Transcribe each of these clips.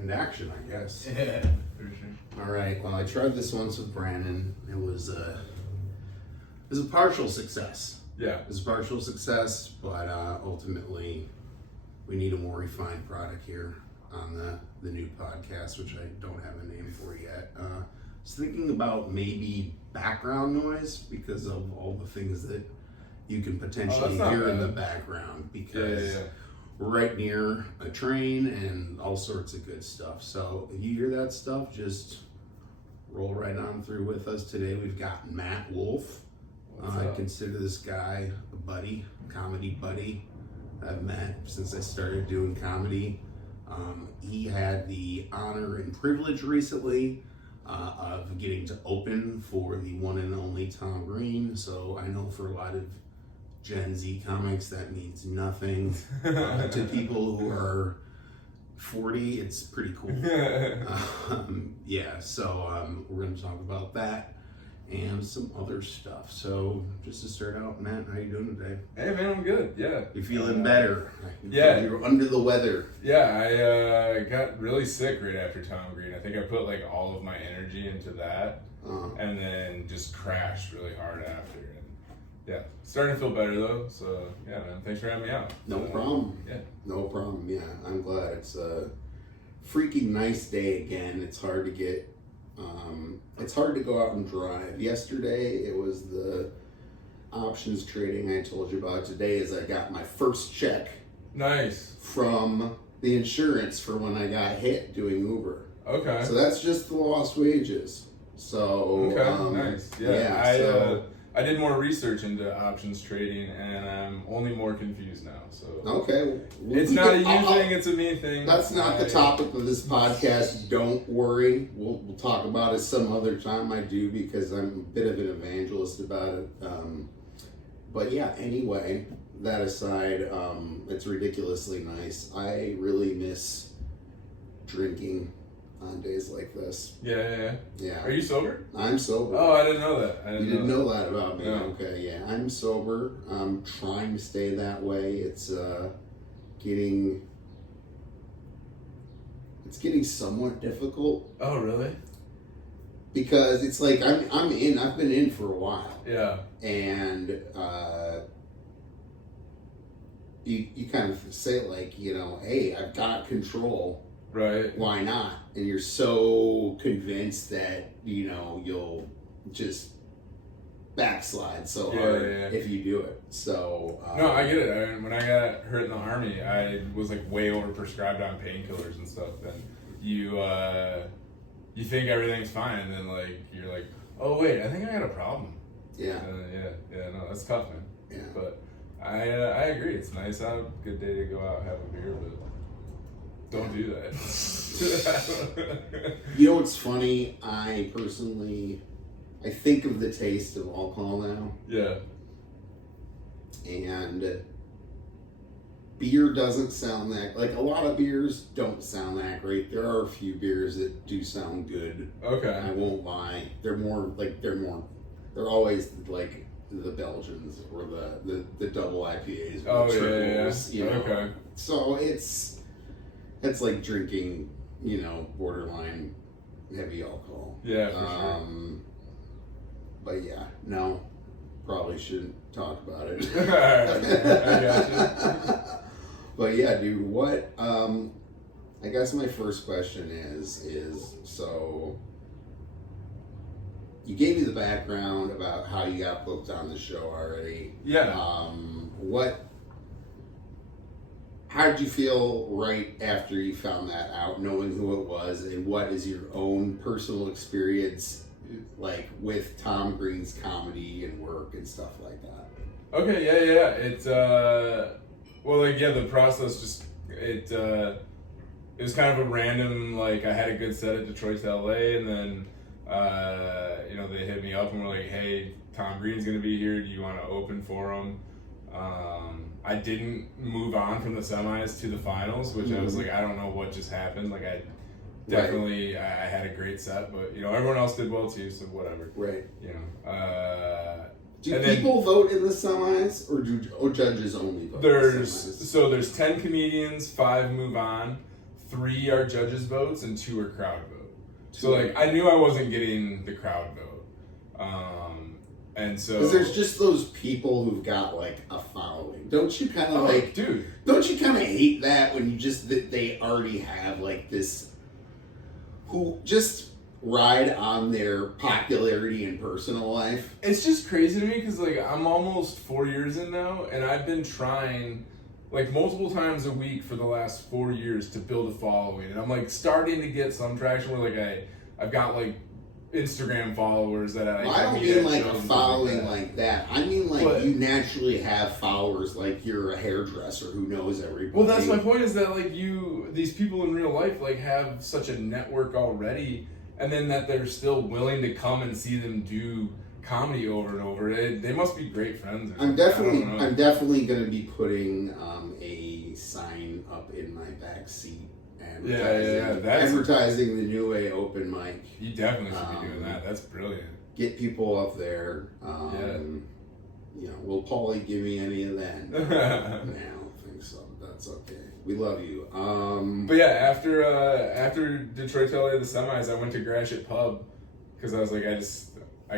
and action, I guess. Yeah, for sure. All right. Well, I tried this once with Brandon. It was a partial success. Yeah. It was a partial success, but ultimately, we need a more refined product here on the new podcast, which I don't have a name for yet. I was thinking about maybe background noise because of all the things that you can potentially hear in the background, because we're right near a train and all sorts of good stuff. So if you hear that stuff, just roll right on through with us. Today we've got Matt Wolf. I consider this guy a buddy, comedy buddy. I've met since I started doing comedy. He had the honor and privilege recently of getting to open for the one and only Tom Green. So I know for a lot of Gen Z comics that means nothing. To people who are 40, it's pretty cool. So we're going to talk about that and some other stuff. So just to start out, Matt, how you doing today? Hey man, I'm good. Yeah. You feeling better? Yeah. You were under the weather. Yeah, I got really sick right after Tom Green. I think I put like all of my energy into that, and then just crashed really hard after. And yeah, starting to feel better though. So yeah, man, thanks for having me out. No problem. Yeah. No problem. Yeah, I'm glad. It's a freaking nice day again. It's hard to get. It's hard to go out and drive. Yesterday, it was the options trading I told you about. Today is I got my first check. Nice. From the insurance for when I got hit doing Uber. Okay. So that's just the lost wages. So okay, nice. Yeah. I did more research into options trading, and I'm only more confused now. So okay, it's not a you thing; it's a me thing. That's not the topic of this podcast. Don't worry, we'll talk about it some other time. I do, because I'm a bit of an evangelist about it. But yeah, anyway, that aside, it's ridiculously nice. I really miss drinking on days like this. Yeah. Are you sober? I'm sober. Oh, I didn't know that. You didn't know that about me? No. Okay, yeah. I'm sober. I'm trying to stay that way. It's getting somewhat difficult. Oh, really? Because it's like I've been in for a while. Yeah. And you kind of say like, hey, I've got control. Right. Why not? And you're so convinced that, you'll just backslide so hard if you do it. So no, I get it. I mean, when I got hurt in the Army, I was like way overprescribed on painkillers and stuff. And you think everything's fine, and then like you're like, oh wait, I think I got a problem. Yeah. No, that's tough, man. Yeah. But I agree. It's nice to have a good day to go out and have a beer, but don't do that. What's funny? I think of the taste of alcohol now. Yeah. And beer doesn't sound that, like, a lot of beers don't sound that great. There are a few beers that do sound good. Okay. I won't lie. They're always like the Belgians or the double IPAs. Oh, triples, yeah. Okay. So it's like drinking, borderline heavy alcohol. Yeah, for sure. But yeah, no, probably shouldn't talk about it. I gotcha. But yeah, dude, what, I guess my first question is so you gave me the background about how you got booked on the show already. Yeah. How did you feel right after you found that out, knowing who it was, and what is your own personal experience like with Tom Green's comedy and work and stuff like that? Okay, yeah. It's the process just it was kind of a random, like, I had a good set at Detroit to LA, and then they hit me up and were like, hey, Tom Green's gonna be here, do you want to open for him? I didn't move on from the semis to the finals, which I was like, I don't know what just happened. Like, I definitely, I had a great set, but everyone else did well too, so whatever. Right. Do people vote in the semis, or judges only vote in the semis? So there's 10 comedians, 5 move on, 3 are judges' votes and 2 are crowd vote. So like I knew I wasn't getting the crowd vote, and so because there's just those people who've got like a following. Don't you kind of dude? Don't you kind of hate that when you just that they already have like this, who just ride on their popularity in personal life? It's just crazy to me because like I'm almost 4 years in now, and I've been trying like multiple times a week for the last 4 years to build a following, and I'm like starting to get some traction where like I've got like Instagram followers that I don't mean like a following like that. I mean like you naturally have followers, like you're a hairdresser who knows everybody. Well, that's my point, is that like these people in real life like have such a network already, and then that they're still willing to come and see them do comedy over and over. They must be great friends. I'm definitely going to be putting a sign up in my back seat. Advertising the New Way open mic. You definitely should be doing that. That's brilliant. Get people up there. You know, will Paulie give me any of that? No, I don't think so. That's okay. We love you. But yeah, after Detroit to LA the semis, I went to Gratiot Pub because I was like, I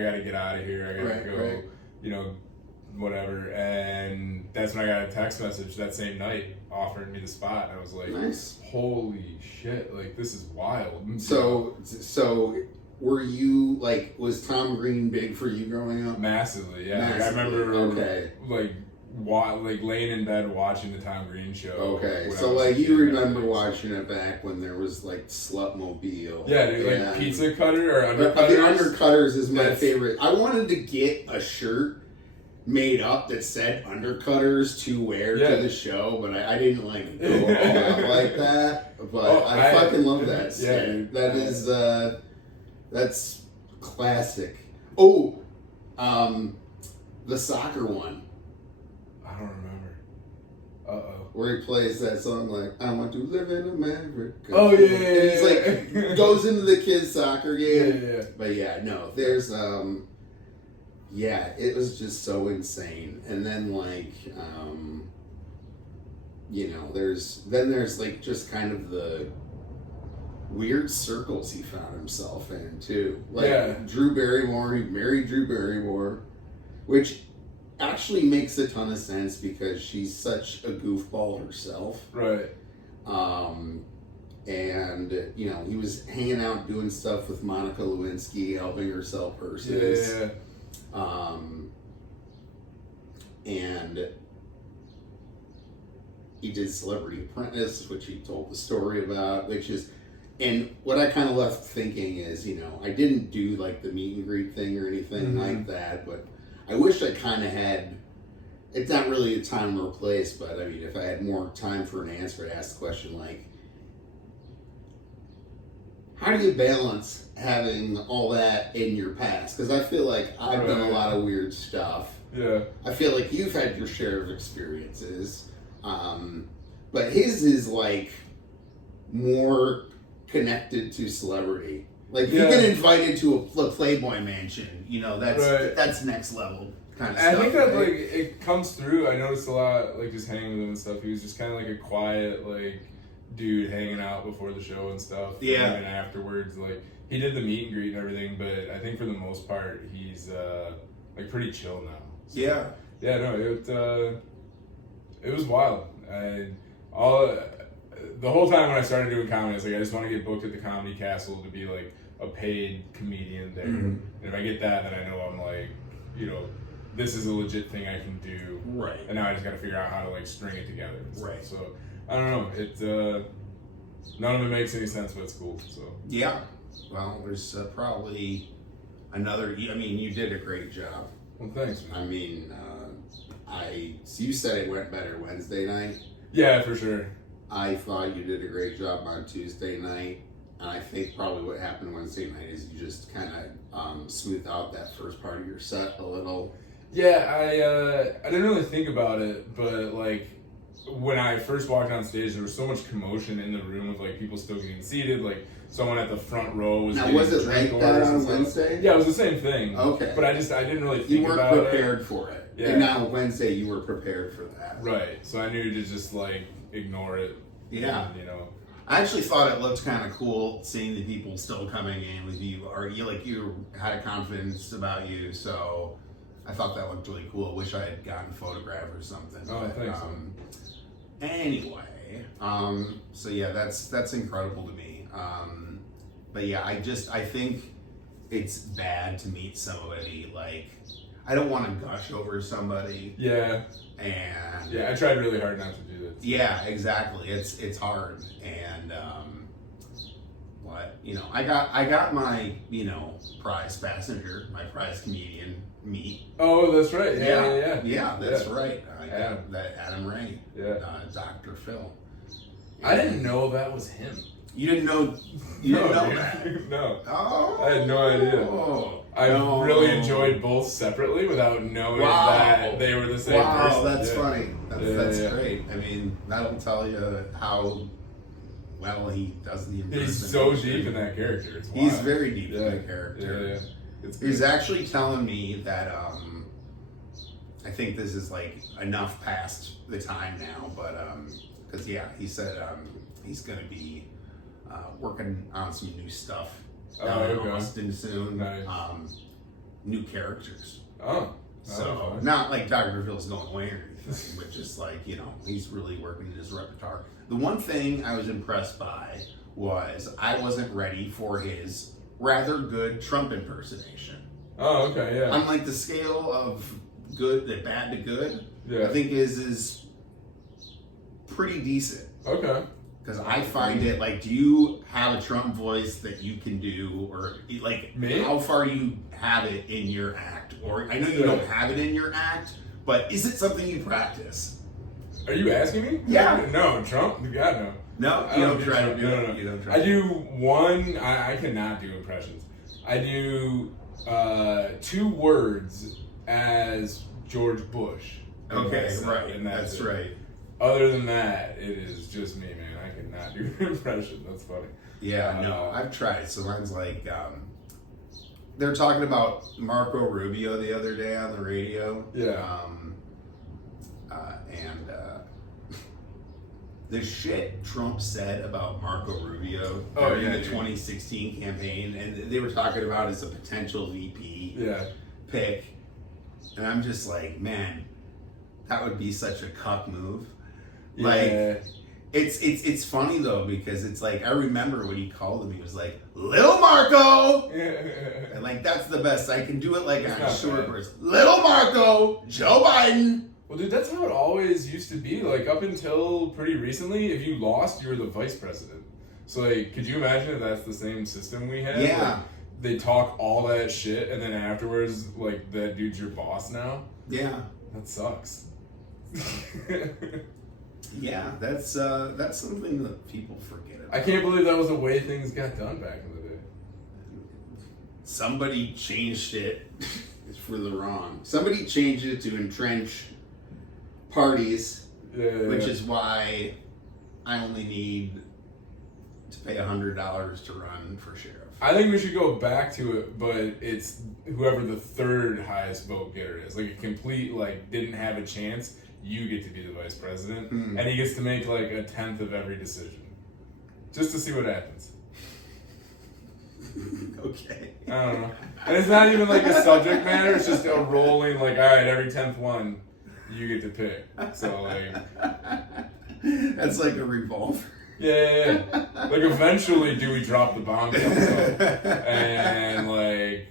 gotta get out of here. I gotta go, you know, whatever. And that's when I got a text message that same night offering me the spot. And I was like, nice. Holy shit, like this is wild. So were you like, was Tom Green big for you growing up? Massively, yeah. Massively. Like, I remember like laying in bed watching the Tom Green show. Okay, so like you remember watching it back when there was like Slutmobile. Yeah, dude, like Pizza Cutter or Undercutters. The Undercutters is my favorite. I wanted to get a shirt made up that said Undercutters to wear to the show, but I didn't like go all out like that. But I fucking love that skit. Yeah, that is that's classic. Oh, the soccer one. I don't remember. Uh-oh. Where he plays that song like, I want to live in America. Oh, yeah. And he's like, goes into the kids' soccer game. Yeah. But yeah, no, there's, it was just so insane. And then like, you know, there's like just kind of the weird circles he found himself in too. Like Drew Barrymore, he married Drew Barrymore, which actually makes a ton of sense because she's such a goofball herself. Right. And, you know, he was hanging out doing stuff with Monica Lewinsky, helping her sell purses. Yeah. And he did Celebrity Apprentice, which he told the story about, and what I kind of left thinking is, you know, I didn't do like the meet and greet thing or anything like that, but I wish I kind of had, it's not really a time or a place, but I mean, if I had more time for an answer, I'd ask the question like, how do you balance having all that in your past? Because I feel like I've done a lot of weird stuff. Yeah. I feel like you've had your share of experiences. But his is like more connected to celebrity. Like if you get invited to a Playboy mansion, you know, that's next level kind of stuff. I think that like it comes through. I noticed a lot, like just hanging with him and stuff. He was just kind of like a quiet, like dude hanging out before the show and stuff. Yeah. And even afterwards, like he did the meet and greet and everything, but I think for the most part he's like pretty chill now. So, yeah. Yeah. No, it was wild. The whole time when I started doing comedy, I was like, I just want to get booked at the Comedy Castle to be like a paid comedian there. And if I get that, then I know I'm like, you know, this is a legit thing I can do. Right. And now I just got to figure out how to like string it together. Right. So I don't know. It none of it makes any sense, but it's cool. So yeah. Well, there's probably another. I mean, you did a great job. Well, thanks, man. I mean, so you said it went better Wednesday night. Yeah, for sure. I thought you did a great job on Tuesday night. And I think probably what happened Wednesday night is you just kind of smoothed out that first part of your set a little. Yeah, I didn't really think about it, but like when I first walked on stage, there was so much commotion in the room with like people still getting seated. Like someone at the front row was. Now, was it like that on Wednesday? Yeah, it was the same thing. Okay, but I didn't really think about it. You weren't prepared for it. Yeah. And now Wednesday you were prepared for that. Right. So I knew to just like ignore it. Yeah. And, you know. I actually thought it looked kind of cool seeing the people still coming in with you, or you had a confidence about you. So I thought that looked really cool. Wish I had gotten a photograph or something. Oh, but, thanks. Anyway, so yeah, that's incredible to me. But yeah, I think it's bad to meet somebody like. I don't want to gush over somebody. Yeah. And yeah, I tried really hard not to do that. Yeah, exactly. It's hard, and what I got my prize passenger, my prize comedian meet. Oh, that's right. Yeah, that's right. I got that Adam Ray. Yeah. Dr. Phil. I didn't know that was him. You didn't know? You didn't know that? No. Oh. I had no idea. I really enjoyed both separately without knowing that they were the same person. That's funny. That's great. I mean, that'll tell you how well he does the impersonation. He's so deep in that character. It's wild. He's very deep in that character. Yeah. He's actually telling me that I think this is like enough past the time now, but because he said he's gonna be working on some new stuff. Austin soon. Nice. New characters. So not like Dr. Phil's going away or anything, but just like he's really working in his repertoire. The one thing I was impressed by was I wasn't ready for his rather good Trump impersonation. Oh, okay, yeah. On like the scale of bad to good, yeah. I think his is pretty decent. Okay. Because I find it like, do you have a Trump voice that you can do, or like how far do you have it in your act? Or I know you don't have it in your act, but is it something you practice? Are you asking me? Yeah. No, Trump? God, no. No, you don't try to do it. No. You don't try. I do one. I cannot do impressions. I do 2 words as George Bush. Okay, right. And that's right. Other than that, it is just me, man. I cannot do impression. That's funny. Yeah, no, I've tried. So mine's like, they're talking about Marco Rubio the other day on the radio. Yeah. And the shit Trump said about Marco Rubio during the 2016 campaign, and they were talking about as a potential VP pick, and I'm just like, man, that would be such a cuck move. Yeah. Like, it's funny though, because it's like, I remember when he called him, he was like, Little Marco! And like, that's the best. I can do it like on a short burst. Little Marco! Joe Biden! Well, dude, that's how it always used to be. Like, up until pretty recently, if you lost, you were the vice president. So, like, could you imagine if that's the same system we had? Yeah. Like, they talk all that shit, and then afterwards, like, that dude's your boss now? Yeah. That sucks. Yeah, that's something that people forget about. I can't believe that was the way things got done back in the day. Somebody changed it for the wrong. Somebody changed it to entrench parties, which is why I only need to pay $100 to run for sheriff. I think we should go back to it, but it's whoever the 3rd highest vote getter is. Like a complete, like, didn't have a chance. You get to be the vice president, and he gets to make like 1/10 of every decision, just to see what happens. Okay. I don't know, and it's not even like a subject matter. It's just a rolling, like, all right, every 10th one, you get to pick. So like, that's like a revolver. Yeah. Like eventually, Dewey dropped the bomb, and like,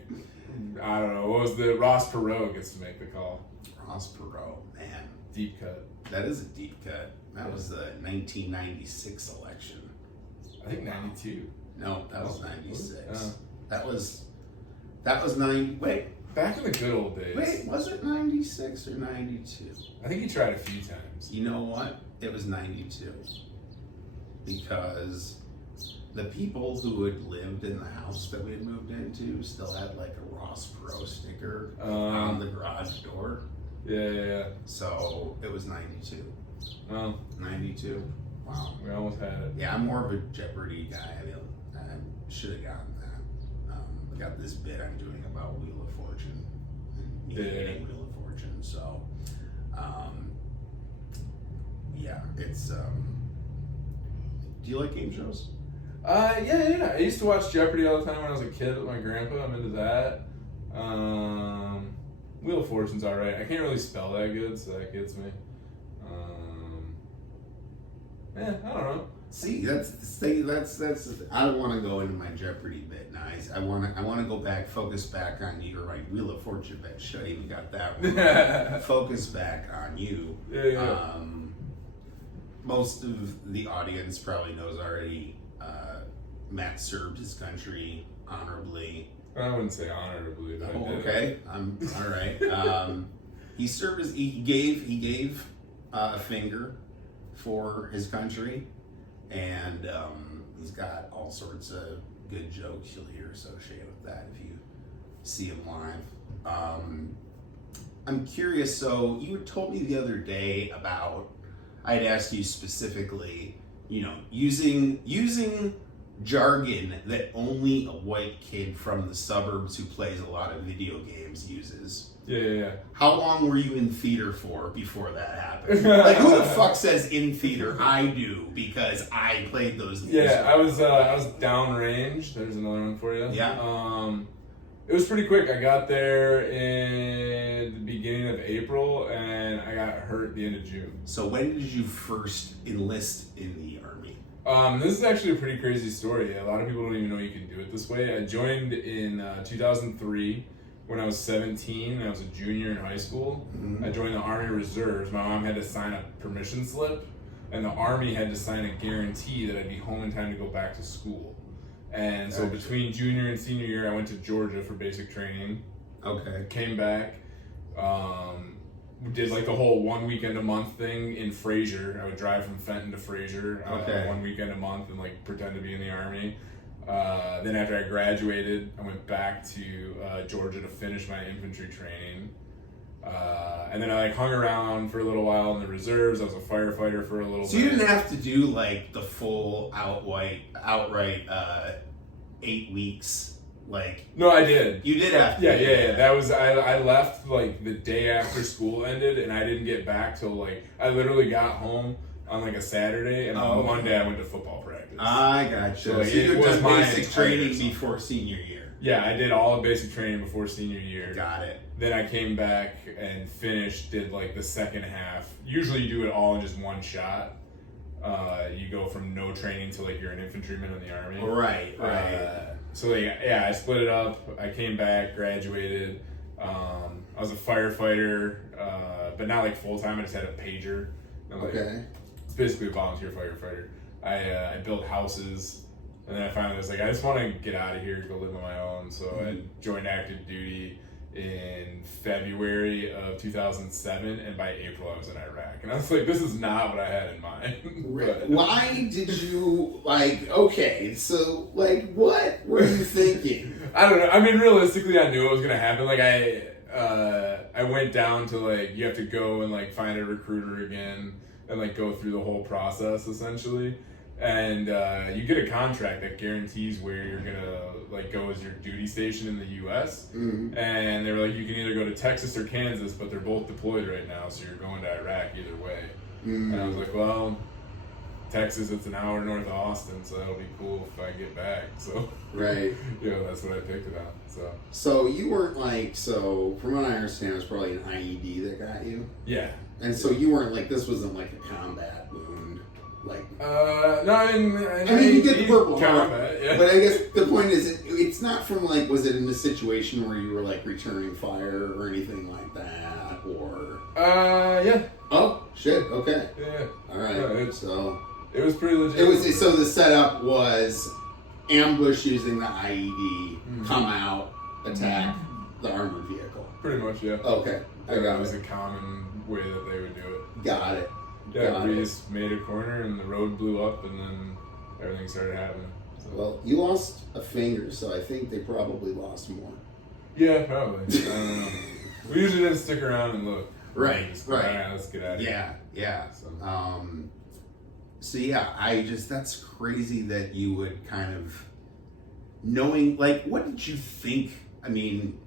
I don't know, what was the Ross Perot gets to make the call. Ross Perot, man. Deep cut. That is a deep cut. That was the 1996 election. I think 92. No, that was 96. That was 90. Wait. Back in the good old days. Wait, was it 96 or 92? I think he tried a few times. You know what? It was 92. Because the people who had lived in the house that we had moved into still had like a Ross Perot sticker on the garage door. Yeah. So it was 92. Oh. 92. Wow. We almost had it. Yeah, I'm more of a Jeopardy guy. I mean, I should have gotten that. I got this bit I'm doing about Wheel of Fortune. Getting Wheel of Fortune. So, yeah, it's Do you like game shows? Yeah. I used to watch Jeopardy all the time when I was a kid with my grandpa. I'm into that. Wheel of Fortune's alright. I can't really spell that good, so that gets me. I don't know. See, that's. I don't want to go into my Jeopardy bit. Nice. I want to go back, focus back on you. Or my Wheel of Fortune bit. Should I even got that one? Focus back on you. Yeah. Most of the audience probably knows already. Matt served his country honorably. I wouldn't say honorably, but I did. Okay. I'm all right. He served he gave a finger for his country, and he's got all sorts of good jokes you'll hear associated with that if you see him live. I'm curious. So you had told me the other day about I had asked you specifically, using jargon that only a white kid from the suburbs who plays a lot of video games uses. Yeah. How long were you in theater for before that happened? Like, who the fuck says in theater? I do, because I played those games. Yeah, I was downrange. There's another one for you. Yeah. It was pretty quick. I got there in the beginning of April, and I got hurt at the end of June. So when did you first enlist in the Army? This is actually a pretty crazy story. A lot of people don't even know you can do it this way. I joined in 2003 when I was 17 and I was a junior in high school. Mm-hmm. I joined the Army Reserves. My mom had to sign a permission slip, and the Army had to sign a guarantee that I'd be home in time to go back to school. And so between junior and senior year, I went to Georgia for basic training. Okay. Came back. Did like the whole 1 weekend a month thing in Fraser. I would drive from Fenton to Fraser 1 weekend a month and like pretend to be in the Army. Then after I graduated, I went back to Georgia to finish my infantry training. And then I like hung around for a little while in the reserves. I was a firefighter for a little bit. So you didn't have to do like the full outright 8 weeks. Like, no, I did. You did have to. Yeah. That was I left like the day after school ended, and I didn't get back till like I literally got home on like a Saturday, and on Monday I went to football practice. I gotcha. So like, you was did my basic training before senior year. Yeah, I did all of basic training before senior year. Got it. Then I came back and did like the second half. Usually you do it all in just one shot. You go from no training to like you're an infantryman in the Army. Right. So like, yeah, I split it up. I came back, graduated. I was a firefighter, but not like full time. I just had a pager. Okay. It's basically a volunteer firefighter. I built houses, and then I finally was like, I just want to get out of here, go live on my own. So I joined active duty in February of 2007, and by April I was in Iraq. And I was like, this is not what I had in mind. But why did you, okay, so, what were you thinking? I don't know. I mean, realistically, I knew it was going to happen. Like, I went down to, you have to go and, find a recruiter again and, go through the whole process, essentially. And you get a contract that guarantees where you're going to, go as your duty station in the U.S. Mm-hmm. And they were like, you can either go to Texas or Kansas, but they're both deployed right now, so you're going to Iraq either way. Mm-hmm. And I was like, well, Texas, it's an hour north of Austin, so that'll be cool if I get back. So, right. That's what I picked it on. So you weren't from what I understand, it was probably an IED that got you? Yeah. And so you weren't this wasn't a combat wound? No, I mean, you get the Purple Heart, yeah. But I guess the point is, it's not from was it in a situation where you were returning fire or anything like that, or? Yeah. Oh shit! Okay. Yeah. All right. No, so it was pretty legit. It was so the setup was ambush using the IED, come out, attack the armored vehicle. Pretty much, yeah. Okay, I got it. That was a common way that they would do it. Got it. Yeah, we just made a corner and the road blew up and then everything started happening. So. Well, you lost a finger, so I think they probably lost more. Yeah, probably. I don't know. We usually didn't stick around and look. Right. Let's get out of here. Yeah. So that's crazy that you would kind of knowing, what did you think? I mean,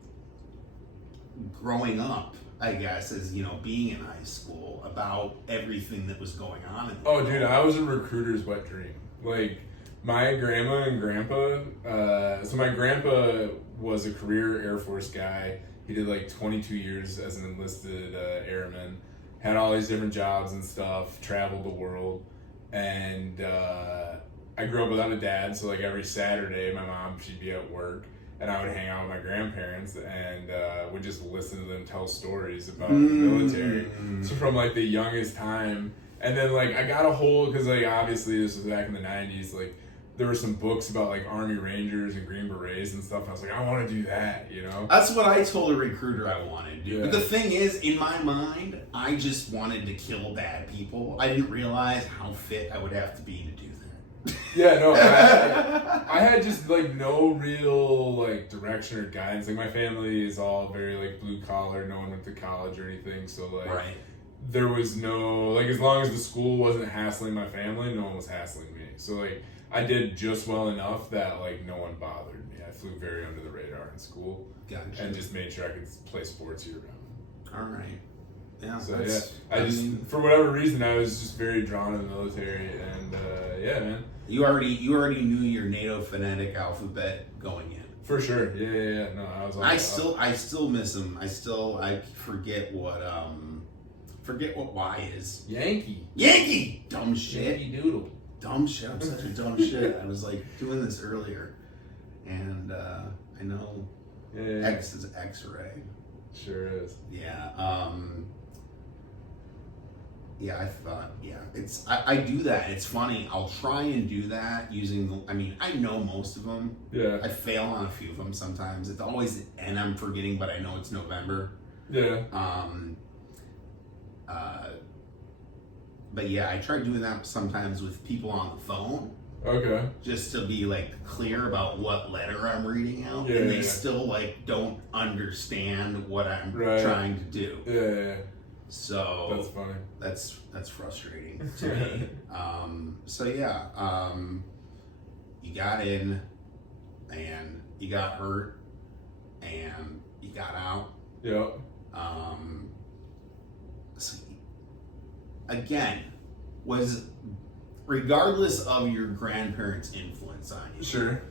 growing up, I guess, as being in high school about everything that was going on in the Oh, world. dude, I was a recruiter's wet dream. Like, my grandma and grandpa, so my grandpa was a career Air Force guy. He did like 22 years as an enlisted airman, had all these different jobs and stuff, traveled the world. And I grew up without a dad, so like every Saturday, my mom, she'd be at work, and I would hang out with my grandparents and would just listen to them tell stories about the military. So from like the youngest time, and then like I got a hold, because like obviously this was back in the 90s, like there were some books about like Army Rangers and Green Berets and stuff. I was like, I want to do that, That's what I told a recruiter I wanted to do. Yeah. But the thing is, in my mind, I just wanted to kill bad people. I didn't realize how fit I would have to be to do that. Yeah, no, I had just like no real like direction or guidance. Like my family is all very like blue collar. No one went to college or anything, so like Right. there was no like, as long as the school wasn't hassling my family, no one was hassling me. So like I did just well enough that like no one bothered me. I flew very under the radar in school. Gotcha. And just made sure I could play sports year round. All right. Yeah. So yeah, for whatever reason, I was just very drawn to the military, and yeah, man. You already knew your NATO phonetic alphabet going in. For sure. Yeah. No, I was. I still miss them. I forget what Y is. Yankee. Dumb shit. Yankee Doodle. Dumb shit. I'm such a dumb shit. I was like doing this earlier, and I know Yeah. X is X-ray. Sure is. Yeah. Yeah, I thought, I do that. It's funny. I'll try and do that using, I know most of them. Yeah. I fail on a few of them sometimes. It's always, and I'm forgetting, but I know it's November. Yeah. But yeah, I try doing that sometimes with people on the phone, Okay. just to be like clear about what letter I'm reading out, Yeah, and they yeah. still like don't understand what I'm Right. trying to do. Yeah. So That's funny. that's frustrating to me. So yeah, you got in, and you got hurt, and you got out. Yeah. So again, was regardless of your grandparents' influence on you, Sure.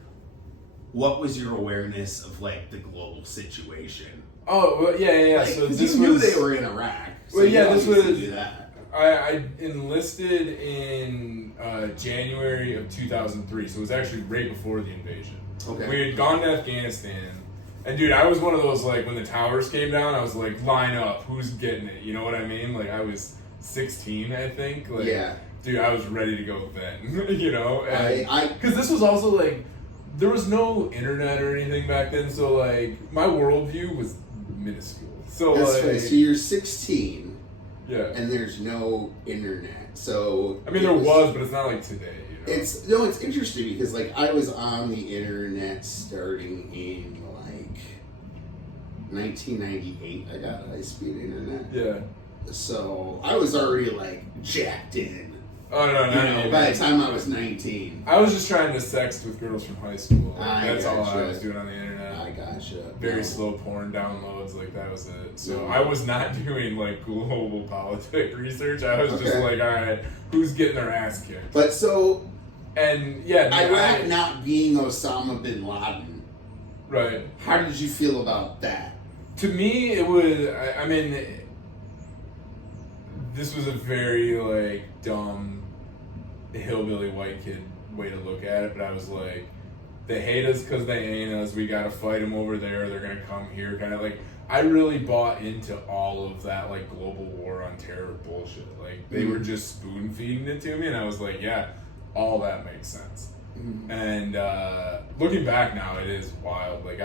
what was your awareness of like the global situation? Oh, well, yeah. Like, So 'cause this you knew was. they were in Iraq. So Well, you yeah, this obviously was- knew that. I enlisted in January of 2003, so it was actually right before the invasion. Okay. We had gone to Afghanistan, and dude, I was one of those, like, when the towers came down, I was like, line up, who's getting it? You know what I mean? Like, I was 16, I think. Like, Yeah. Dude, I was ready to go then, you know? I Because this was also, like, there was no internet or anything back then, so, like, my worldview was minuscule. So, that's like, right. So you're 16. yeah. And there's no internet, so I mean, there was, but it's not like today, you know? It's interesting because like I was on the internet starting in like 1998. I got high speed internet, Yeah. so I was already like jacked in. Oh, no, You know, by the time I was 19, I was just trying to sext with girls from high school. I That's all I gotcha. was doing on the internet. I gotcha. Very No. slow porn downloads, like that was it. So No. I was not doing like global politic research. I was just Okay. like, all right, who's getting their ass kicked? But so And yeah, Iraq not being Osama bin Laden, right. how did you feel about that? To me, it was. I mean, this was a very like dumb hillbilly white kid way to look at it, but I was like, they hate us because they ain't us. We gotta fight them over there. They're gonna come here. Kind of like, I really bought into all of that like global war on terror bullshit. Like they were just spoon feeding it to me, and I was like, yeah, all that makes sense. And looking back now, it is wild. Like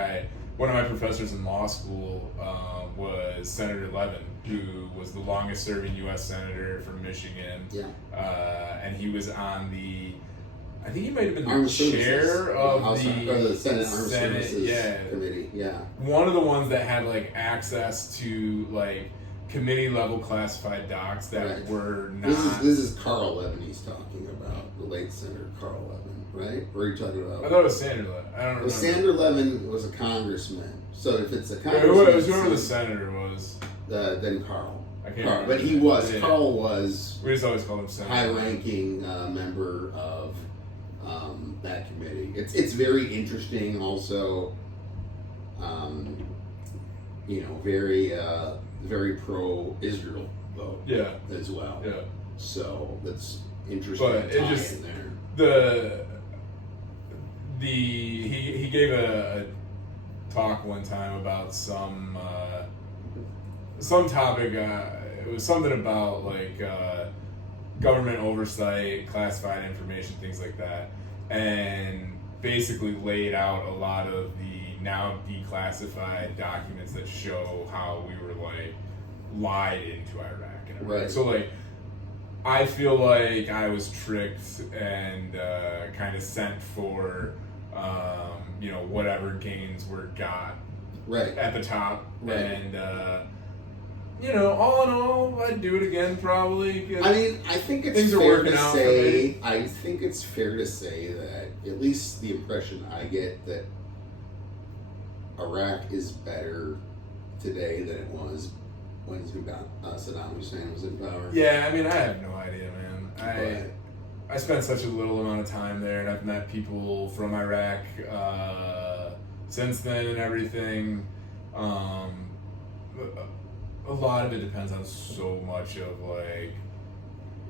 one of my professors in law school was Senator Levin, who was the longest serving U.S. senator from Michigan. Yeah. And he was on the, I think he might have been the Armed chair Services. of House- the, or the Senate Armed Services yeah, Committee. Yeah. one of the ones that had like access to like committee level classified docs that Right. were not. This is Carl Levin he's talking about, the late Senator Carl Levin, right? Or are you talking about? I thought it was Sandra Levin. I don't remember. Well, Sandra Levin was a congressman, so if it's a It congressman, was whoever the senator was. Then Carl. I can't Carl, remember. but he was. Yeah. Carl was We just always call him Senator. high-ranking member of that committee. It's very interesting. Also, very pro-Israel vote. Yeah. As well. Yeah. So that's interesting. But it tie just in there. He gave a talk one time about some topic. It was something about like government oversight, classified information, things like that, and basically laid out a lot of the now declassified documents that show how we were like lied into Iraq and everything. Right. So like, I feel like I was tricked and kind of sent for whatever gains were got Right. at the top. Right. And all in all, I'd do it again probably. I mean, I think it's Things are fair working to out for say. me. I think it's fair to say that at least the impression I get that Iraq is better today than it was when Saddam Hussein was in power. Yeah, I mean, I have no idea, man. But I spent such a little amount of time there, and I've met people from Iraq since then and everything. A lot of it depends on so much of like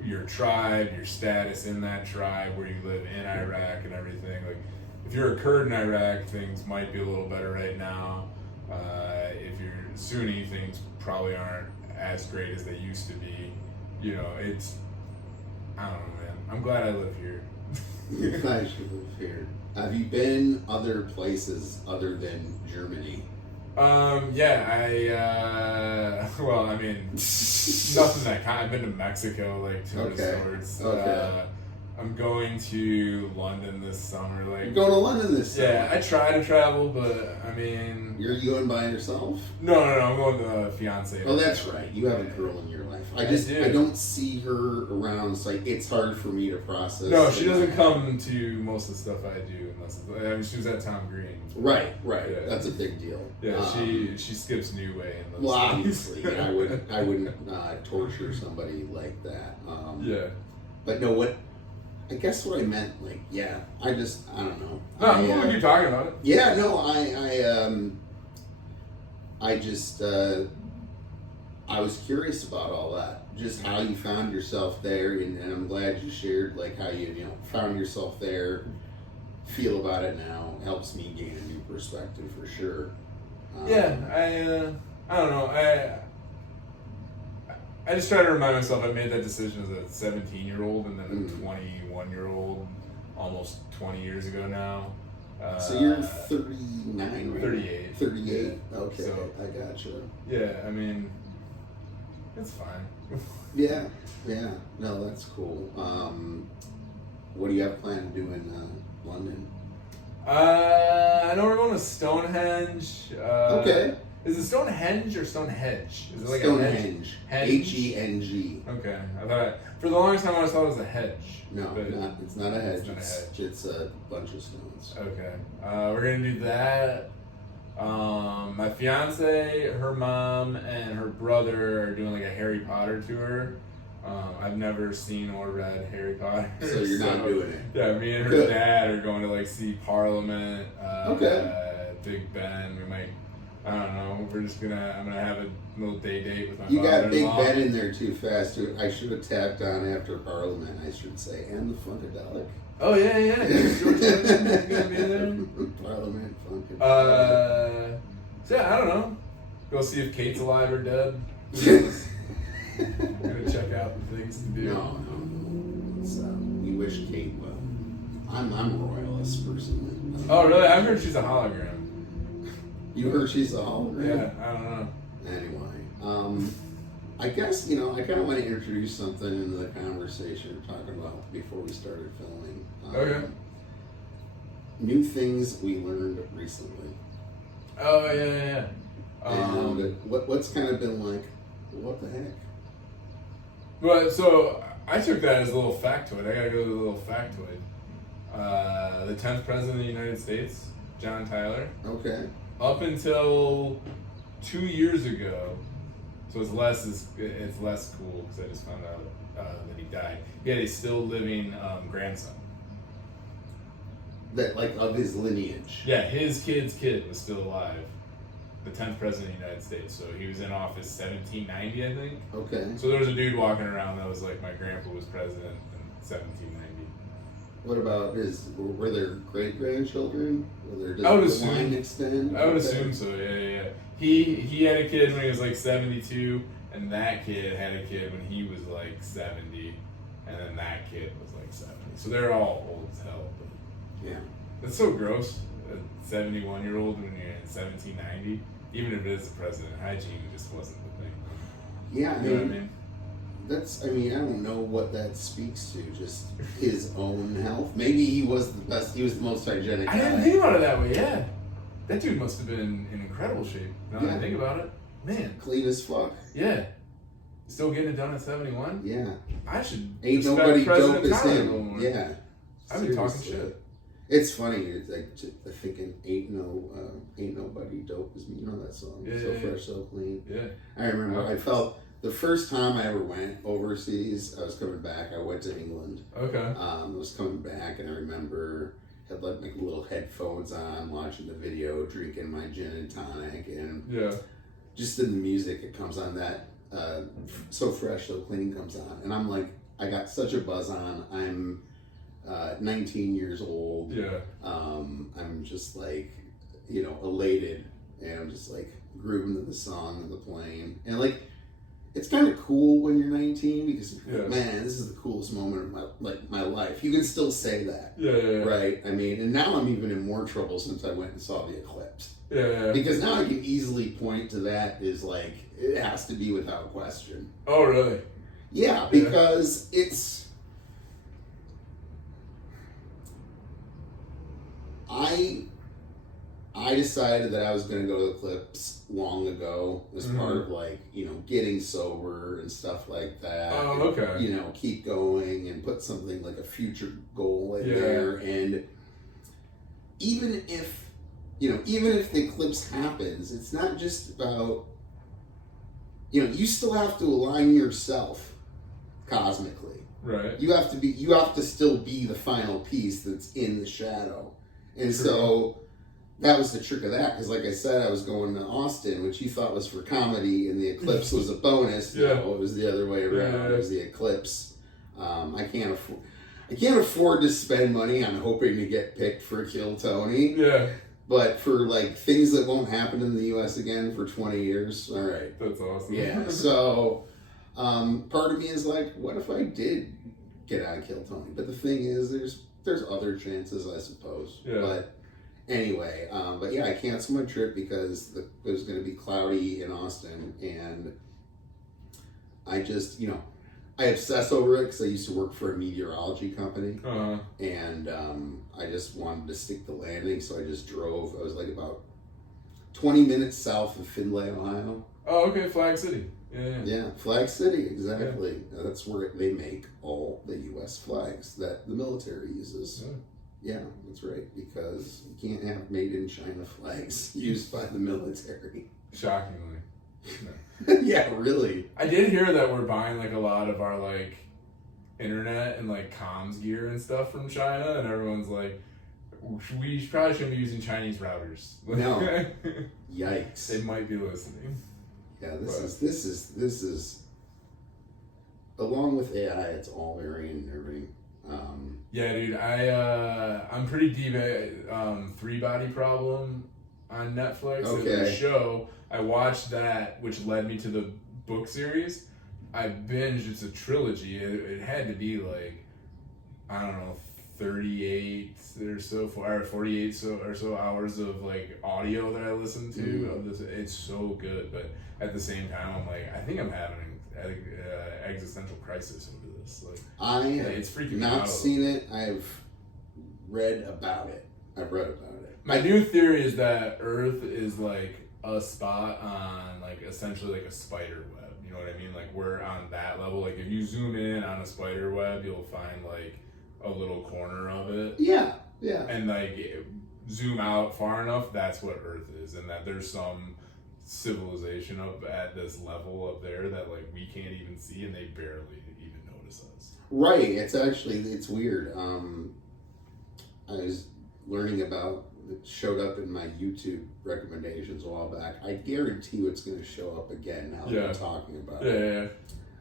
your tribe, your status in that tribe, where you live in Iraq and everything. Like, if you're a Kurd in Iraq, things might be a little better right now. If you're Sunni, things probably aren't as great as they used to be. I don't know, man. I'm glad I live here. you're glad you live here. Have you been other places other than Germany? Nothing that kind. I've been to Mexico, like, to Okay. resorts. Okay. I'm going to London this summer. You're Like, going to London this summer. yeah, I try to travel, but I mean, You're going by yourself? no, I'm going to a fiance. Oh, that's right. You have a girl in your life. I do. don't see her around. It's like it's hard for me to process. No, she doesn't come to most of the stuff I do unless she was at Tom Green. Right. Yeah. That's a big deal. Yeah, she skips New Way and those Well, things. obviously, I wouldn't torture somebody like that. Yeah. But no, I guess what I meant, like, yeah, I don't know. No, I'm cool with you talking about it. Yeah, no, I was curious about all that, just how you found yourself there, and I'm glad you shared, like, how you found yourself there, feel about it now, helps me gain a new perspective for sure. Yeah, I don't know. I just try to remind myself I made that decision as a 17-year-old and then a 21-year-old almost 20 years ago now. So you're 39, right? 38. 38. Okay, So, I gotcha. yeah, I mean, it's fine. Yeah. No, that's cool. What do you have planned to do in London? I know we're going to Stonehenge. Okay. Is it Stonehenge or Stonehenge? Is it like Stonehenge. a hedge? Heng. Okay. I thought for the longest time I always thought it was a hedge. No, but it's not a hedge. It's not a hedge. It's a bunch of stones. Okay. We're gonna do that. My fiance, her mom, and her brother are doing like a Harry Potter tour. I've never seen or read Harry Potter. So you're not doing it. Yeah, me and her Good. dad are going to like see Parliament. Okay. Big Ben. We might. I don't know. I'm gonna have a little date with my You got Big father-in-law. Ben in there too fast. I should have tapped on after Parliament. I should say, and the Funkadelic. Oh yeah. George Clinton's gonna be there. Parliament Funkadelic. So yeah, I don't know. Go see if Kate's alive or dead. I'm gonna check out the things to do. No. It's, we wish Kate well. I'm a royalist personally. Oh really? I've heard she's a hologram. You heard she's a hologram? Yeah, I don't know. Anyway, I guess, I kind of want to introduce something into the conversation we're talking about before we started filming. Okay. New things we learned recently. Oh yeah. And what's kind of been like, what the heck? But so I took that as a little factoid. I gotta go to the little factoid. The 10th president of the United States, John Tyler, Okay. up until 2 years ago, So it's less cool because I just found out that he died. He had a still living grandson. That, like, of his lineage. Yeah, his kid's kid was still alive. The 10th president of the United States. So he was in office 1790, I think. Okay. So there was a dude walking around that was like, my grandpa was president in 1790. What about were there great-grandchildren? I would Does the assume. line extend? I would assume so, yeah. He had a kid when he was like 72, and that kid had a kid when he was like 70, and then that kid was like 70. So they're all old as hell. But Yeah. that's so gross. A 71-year-old when you're in 1790, even if it is the president, hygiene just wasn't the thing. Yeah, You know what I mean? I don't know what that speaks to, just his own health. Maybe he was the most hygienic guy. I didn't think about it that way, yeah. That dude must have been in incredible shape. Now that I think about it. Man. Clean as fuck. Yeah. Still getting it done at 71? Yeah. I should Ain't respect nobody President dope as Tyler a little him. more. Yeah. I've been talking Seriously. shit. It's funny. It's like thinking ain't nobody dope as me. You know that song? Yeah, So yeah, fresh, so clean. Yeah. I remember. I felt the first time I ever went overseas. I was coming back. I went to England. Okay. I was coming back, and I remember had like my little headphones on, watching the video, drinking my gin and tonic, and Yeah. just in the music it comes on that So Fresh, So Clean comes on, and I'm like, I got such a buzz on. I'm 19 years old. Yeah. I'm just like, elated, and I'm just like grooving to the song of the plane, and like, it's kind of cool when you're 19 because you're like, man, this is the coolest moment of my life. You can still say that, Yeah. right? I mean, and now I'm even in more trouble since I went and saw the eclipse. Yeah. Because now I can easily point to that as like, it has to be without question. Oh, really? Yeah, because I decided that I was going to go to the eclipse long ago as part of like, getting sober and stuff like that. Oh, okay. And, keep going and put something like a future goal in there. And even if the eclipse happens, it's not just about, you still have to align yourself cosmically. Right. You have to still be the final piece that's in the shadow. And so that was the trick of that, because like I said, I was going to Austin, which you thought was for comedy, and the eclipse was a bonus. Yeah. No, it was the other way around. Yeah. It was the eclipse. I can't afford to spend money on hoping to get picked for Kill Tony. Yeah. But for like things that won't happen in the U.S. again for 20 years, all right. That's awesome. Yeah. So part of me is like, what if I did get out of Kill Tony? But the thing is, there's other chances, I suppose. Yeah. But anyway, I canceled my trip because it was going to be cloudy in Austin, and I just, I obsess over it because I used to work for a meteorology company, and I just wanted to stick the landing, so I just drove. I was like about 20 minutes south of Findlay, Ohio. Oh, okay, Flag City. Yeah. Yeah, Flag City, exactly. That's where they make all the U.S. flags that the military uses. Yeah, that's right, because you can't have made in China flags used by the military. Shockingly. Yeah, really. I did hear that we're buying like a lot of our like internet and like comms gear and stuff from China, and everyone's like, we probably shouldn't be using Chinese routers. No. Yikes. They might be listening. Yeah, this is along with AI, it's all very unnerving. Yeah, dude, I'm pretty deep at Three Body Problem on Netflix. Okay. It's a show. I watched that, which led me to the book series. I binged. It's a trilogy. It had to be like, I don't know, 38 or so, or 48 or so hours of like audio that I listened to of this. It's so good, but at the same time, I'm like, I think I'm having an existential crisis over this. Like, it's freaking me out. Not seen it. I've read about it. My new theory is that Earth is like a spot on like essentially like a spider web. You know what I mean? Like we're on that level. Like if you zoom in on a spider web, you'll find like a little corner of it. Yeah. And like zoom out far enough, that's what Earth is, and that there's some civilization up at this level up there that like we can't even see, and they barely even notice us. Right. It's weird. I was learning about it showed up in my YouTube recommendations a while back. I guarantee you it's going to show up again now that we're talking about it.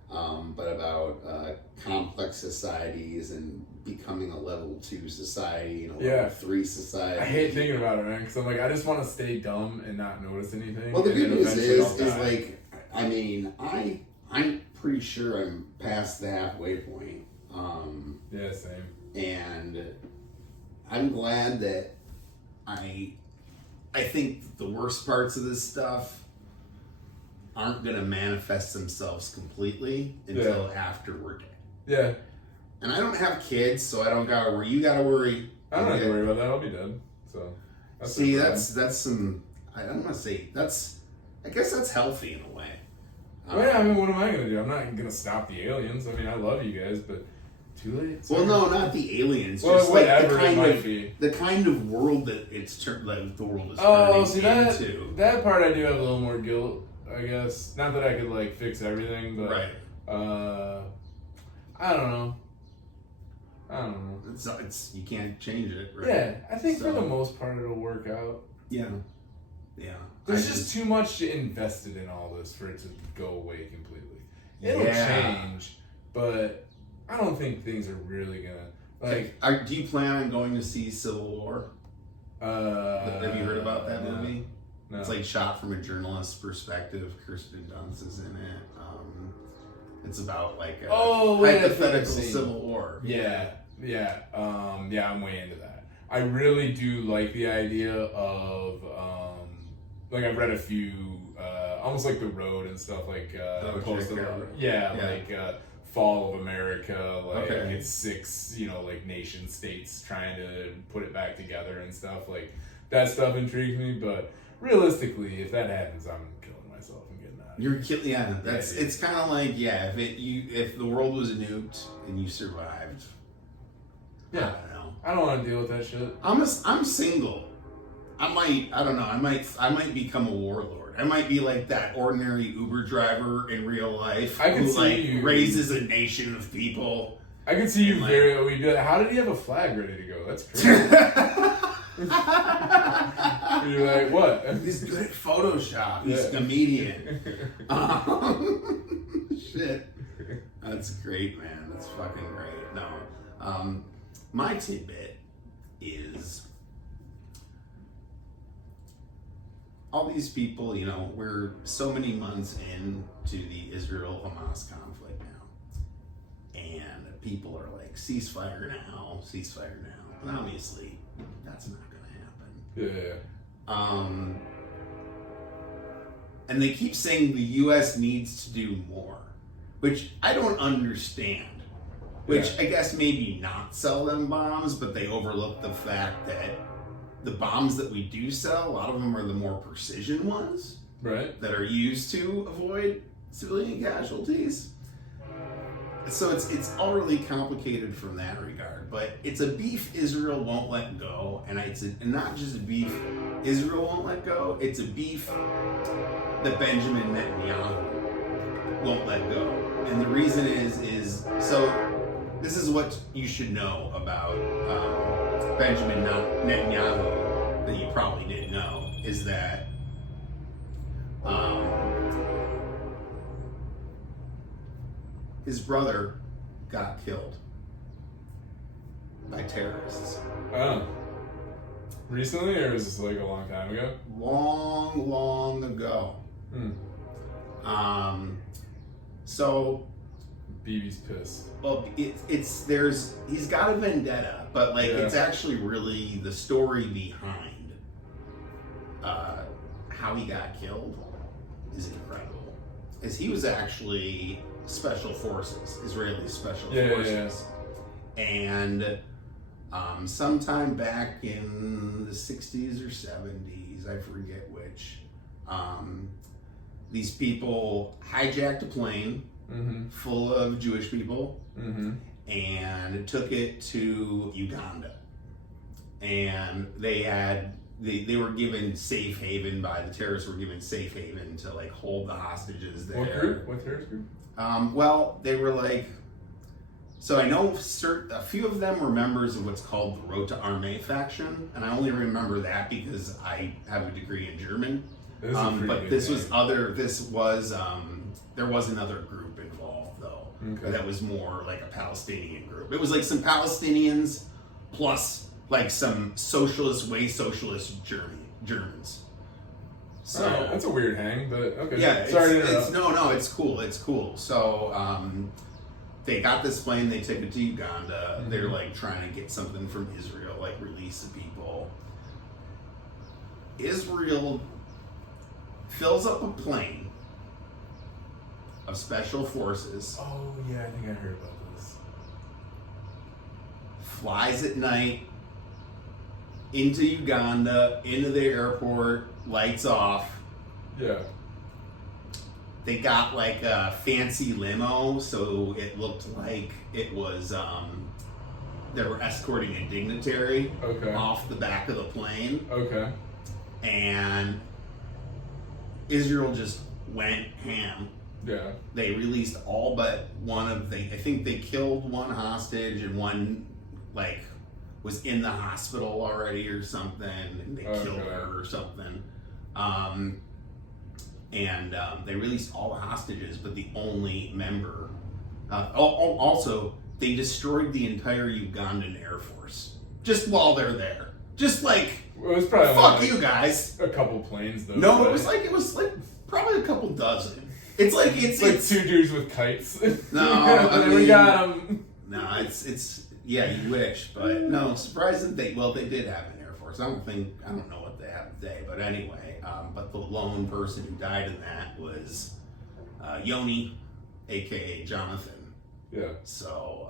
But about complex societies and becoming a level 2 society and a level 3 society. I hate thinking about it, man, because I'm like, I just want to stay dumb and not notice anything. Well, the good news is like, I mean, I'm pretty sure I'm past the halfway point. Yeah, same. And I'm glad that I think the worst parts of this stuff aren't going to manifest themselves completely until after we're dead. Yeah. And I don't have kids, so I don't gotta worry. You gotta worry. I don't have to worry about that. I'll be dead. So. That's some. I don't want to say that's. I guess that's healthy in a way. Well, yeah, I mean, what am I gonna do? I'm not gonna stop the aliens. I mean, I love you guys, but too late. Well, no, not the aliens. Well, just whatever like the kind it might of, be. The kind of world that it's turned. Like the world is turning into. That part I do have a little more guilt, I guess. Not that I could like fix everything, but I don't know. It's you can't change it, right? Yeah, I think for the most part it'll work out. Yeah. There's just too much invested in all this for it to go away completely. It'll change, but I don't think things are really gonna like. Do you plan on going to see Civil War? Have you heard about that movie? No. It's like shot from a journalist's perspective. Kirsten Dunst is in it. It's about like a hypothetical Civil War. Yeah. I'm way into that. I really do like the idea of like I've read a few almost like The Road and stuff like Fall of America. Like it's 6 like nation states trying to put it back together and stuff like that. Stuff intrigues me, but realistically, if that happens, I'm killing myself and getting out. You're killing. Yeah, that's. It's kind of like if the world was nuked and you survived. Yeah, I don't know. I don't want to deal with that shit. I'm single. I don't know. I might become a warlord. I might be like that ordinary Uber driver in real life who raises a nation of people. I could see you we'd be like, how did he have a flag ready to go? That's crazy. You're like, what? He's good at Photoshop. He's a comedian. Shit. That's great, man. That's fucking great. No. My tidbit is all these people, we're so many months into the Israel-Hamas conflict now. And people are like, ceasefire now. And obviously, that's not going to happen. Yeah. And they keep saying the U.S. needs to do more, which I don't understand. Which I guess maybe not sell them bombs, but they overlook the fact that the bombs that we do sell, a lot of them are the more precision ones, right? That are used to avoid civilian casualties. So it's all really complicated from that regard. But it's a beef Israel won't let go, and it's not just a beef Israel won't let go. It's a beef that Benjamin Netanyahu won't let go, and the reason is so. This is what you should know about Benjamin Netanyahu that you probably didn't know, is that his brother got killed by terrorists. Oh. Recently, or was this like a long time ago? Long ago. So BB's pissed. Well, he's got a vendetta, but it's actually really the story behind how he got killed is incredible. As he was actually special forces, Israeli special forces, and sometime back in the 60s or 70s, I forget which, these people hijacked a plane. Full of Jewish people, and took it to Uganda. And they had they were given safe haven by the terrorists. Were given safe haven to like hold the hostages there. What group? What terrorist group? Well, they were like. So I know a few of them were members of what's called the Rote Armee faction, and I only remember that because I have a degree in German. But this was other. This was there was another group involved though. Okay. That was more like a Palestinian group. It was like some Palestinians plus like some socialist Germans. So that's a weird hang, but okay. Yeah, Sorry to interrupt. no, it's cool. It's cool. So they got this plane. They took it to Uganda. Mm-hmm. They're like trying to get something from Israel, like release the people. Israel fills up a plane of special forces. Oh yeah, I think I heard about this. Flies at night into Uganda, into the airport, lights off. Yeah. They got like a fancy limo, so it looked like it was, they were escorting a dignitary off the back of the plane. Okay. And Israel just went ham. Yeah. They released all but one of I think they killed one hostage and one like was in the hospital already or something, and they killed her or something. They released all the hostages, but the only member. Also, they destroyed the entire Ugandan Air Force just while they're there. Just like it was probably fuck you guys. A couple planes though. No, it was like probably a couple dozen. It's like it's two dudes with kites. No, I mean, we got them. No, it's yeah, you wish, but no. Surprised that they did have an Air Force. I don't know what they have today, but anyway. But the lone person who died in that was Yoni, aka Jonathan. Yeah. So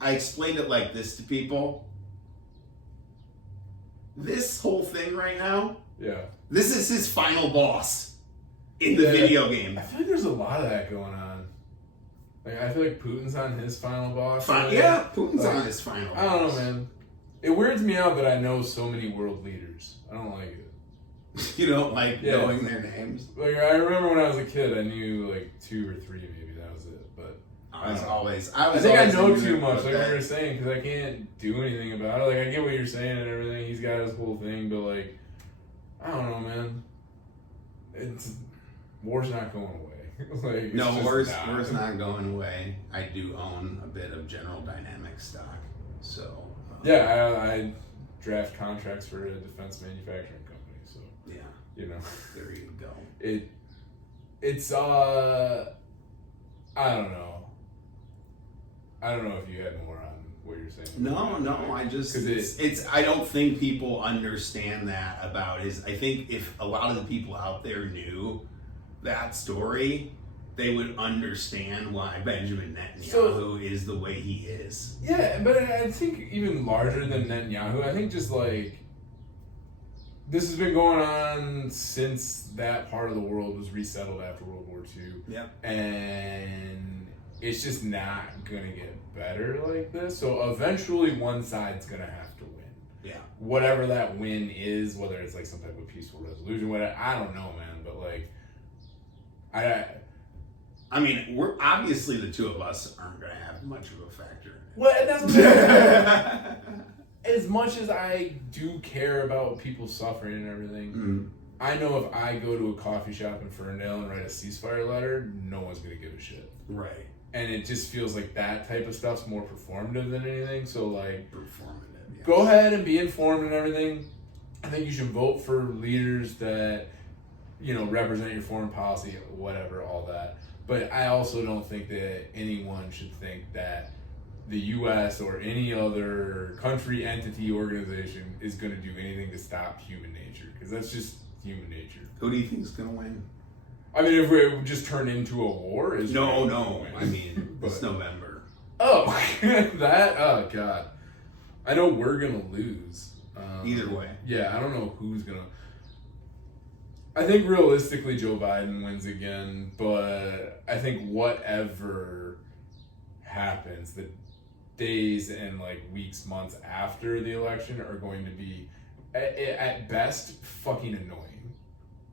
I explained it like this to people. This whole thing right now, this is his final boss in the video game. I feel like there's a lot of that going on. Like I feel like Putin's on his final boss. Yeah, Putin's on his final boss. I don't know, man. It weirds me out that I know so many world leaders. I don't like it. You don't like knowing their names? Like I remember when I was a kid, I knew like 2 or 3 maybe. That was it. But I think I know too much, like we were saying, because I can't do anything about it. Like I get what you're saying and everything. He's got his whole thing, but like I don't know, man. War's not going away. Like, no, war's not going away. I do own a bit of General Dynamics stock, so I draft contracts for a defense manufacturing company. So yeah, there you go. It's I don't know. I don't know if you had more on what you're saying. No, I just it's I don't think people understand that about his. I think if a lot of the people out there knew that story, they would understand why Benjamin Netanyahu is the way he is. Yeah, but I think even larger than Netanyahu, I think just like this has been going on since that part of the world was resettled after World War II. Yeah. And it's just not going to get better like this. So eventually one side's going to have to win. Yeah. Whatever that win is, whether it's like some type of peaceful resolution, whatever, I don't know, man. But like, I mean, we're obviously the two of us aren't going to have much of a factor. Well, that's what as much as I do care about people suffering and everything, I know if I go to a coffee shop in Ferndale and write a ceasefire letter, no one's going to give a shit. Right. And it just feels like that type of stuff's more performative than anything. So like, performative. Yes. Go ahead and be informed and everything. I think you should vote for leaders that represent your foreign policy, whatever, all that. But I also don't think that anyone should think that the U.S. or any other country, entity, organization is going to do anything to stop human nature, because that's just human nature. Who do you think is going to win? I mean, if it would just turn into a war, No. I mean, it's November. Oh, oh God. I know we're going to lose. Either way. Yeah, I don't know who's going to. I think realistically Joe Biden wins again, but I think whatever happens, the days and like weeks, months after the election are going to be at best fucking annoying.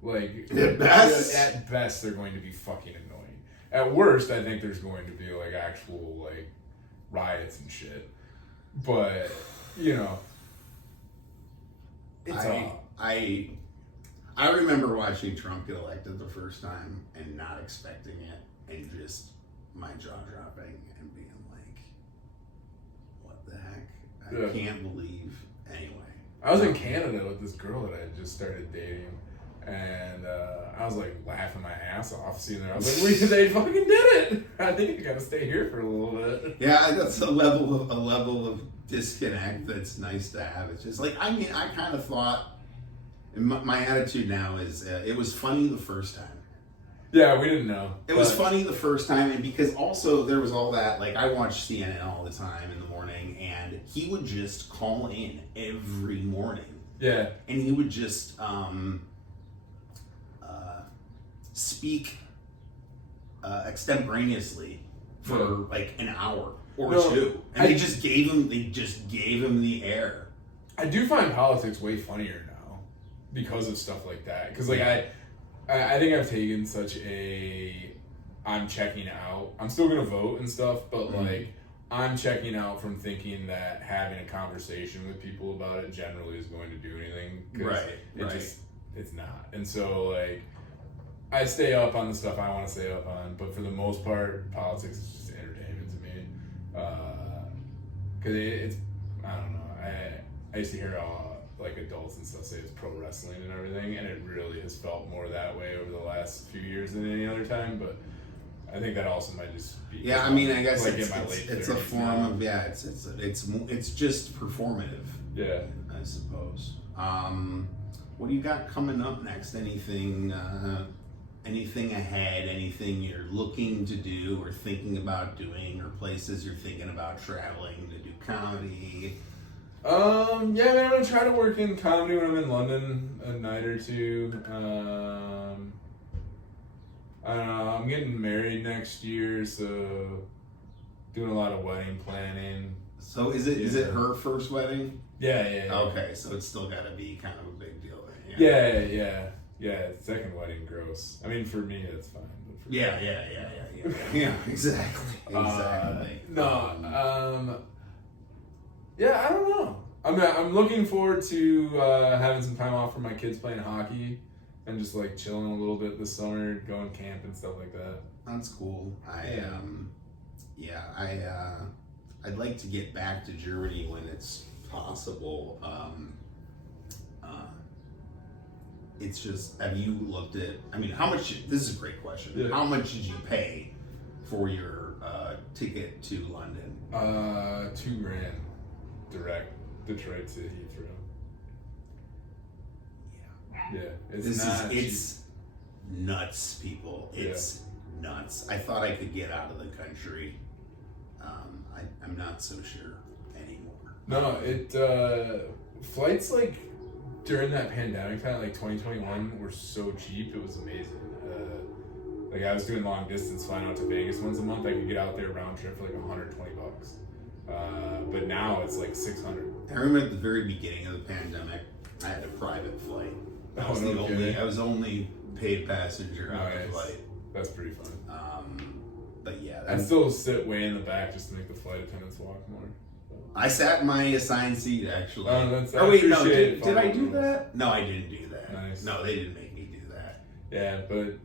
Like at best they're going to be fucking annoying. At worst, I think there's going to be like actual like riots and shit. But you know, it's I remember watching Trump get elected the first time and not expecting it, and just my jaw dropping and being like, "What the heck? I can't believe." Anyway, I was in Canada with this girl that I had just started dating, and I was like laughing my ass off seeing her. I was like, "They fucking did it! I think I gotta stay here for a little bit." Yeah, that's a level of disconnect that's nice to have. It's just like, I mean, I kind of thought. And my attitude now is it was funny the first time. Yeah, we didn't know. It was funny the first time, and because also there was all that, like, I watch CNN all the time in the morning, and he would just call in every morning. Yeah. And he would just speak extemporaneously for like an hour or two. And they just gave him the air. I do find politics way funnier now because of stuff like that. Because like I think I've taken such a I'm checking out. I'm still gonna vote and stuff, but like I'm checking out from thinking that having a conversation with people about it generally is going to do anything. It's not. And so like I stay up on the stuff I want to stay up on, but for the most part, politics is just entertainment to me. Because it's I don't know. I used to hear like adults and stuff say it's pro wrestling and everything, and it really has felt more that way over the last few years than any other time. But I think that also might just be I mean, I guess like it's a form of it's just performative. Yeah, I suppose. What do you got coming up next? Anything ahead? Anything you're looking to do or thinking about doing, or places you're thinking about traveling to do comedy? Yeah, man, I'm gonna try to work in comedy when I'm in London a night or two. I don't know, I'm getting married next year, so doing a lot of wedding planning. So is it her first wedding? Yeah. Okay, so it's still gotta be kind of a big deal then. Yeah, second wedding, gross. I mean, for me, it's fine. But for Yeah, exactly. Yeah, I don't know. I'm looking forward to having some time off from my kids playing hockey and just like chilling a little bit this summer, going camp and stuff like that. That's cool. I'd like to get back to Germany when it's possible. It's just, have you looked at, I mean, how much, this is a great question. Yeah. How much did you pay for your ticket to London? $2,000 direct Detroit to Heathrow. Yeah, it's nuts, people. It's nuts. I thought I could get out of the country. I'm not so sure anymore. No, flights like during that pandemic time, like 2021, were so cheap. It was amazing. Like I was doing long distance, flying out to Vegas once a month. I could get out there round trip for like $120. But now it's like $600. I remember at the very beginning of the pandemic, I had a private flight. I was only paid passenger on the flight. That's pretty fun. But yeah, I'd still sit way in the back just to make the flight attendants walk more. I sat in my assigned seat actually. Did I do that? No, I didn't do that. Nice. No, they didn't make me do that. Yeah, but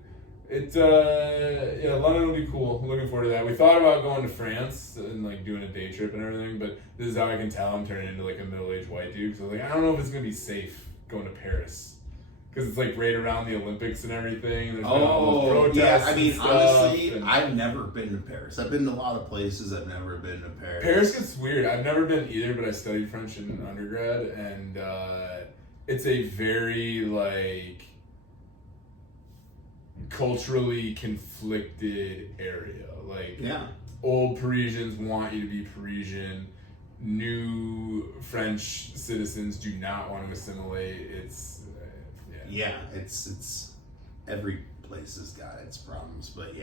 London will be cool. I'm looking forward to that. We thought about going to France and like doing a day trip and everything, but this is how I can tell I'm turning into like a middle-aged white dude. So like, I don't know if it's gonna be safe going to Paris. Because it's like right around the Olympics and everything. There's been all those protests. I mean, honestly, I've never been to Paris. I've been to a lot of places. I've never been to Paris. Paris gets weird. I've never been either, but I studied French in undergrad, and it's a very like culturally conflicted area. Like, old Parisians want you to be Parisian. New French citizens do not want to assimilate. It's it's every place has got its problems, but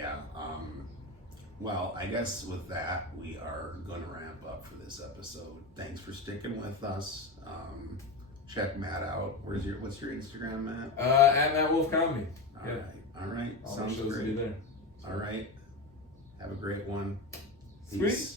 Well, I guess with that, we are going to ramp up for this episode. Thanks for sticking with us. Check Matt out. What's your Instagram, Matt? At Matt Wolf Comedy. All right. All Sounds shows will be great. there. All right. Have a great one. Sweet. Peace.